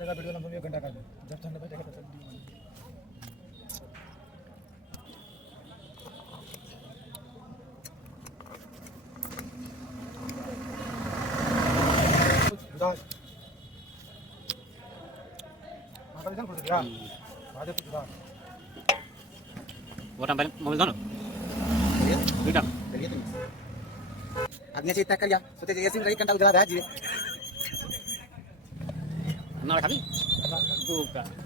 लगा वीडियो लंबा 1 घंटा का जब ठंडा पे देखा उदास माता जान खुद दिया आधे कुछ उदास वो टाइम मोबाइल दो ना बेटा चलिए तुम आदमी से इतना कर या सोचे जैसे रही कंटा उधर आ जी ना खाली भूख का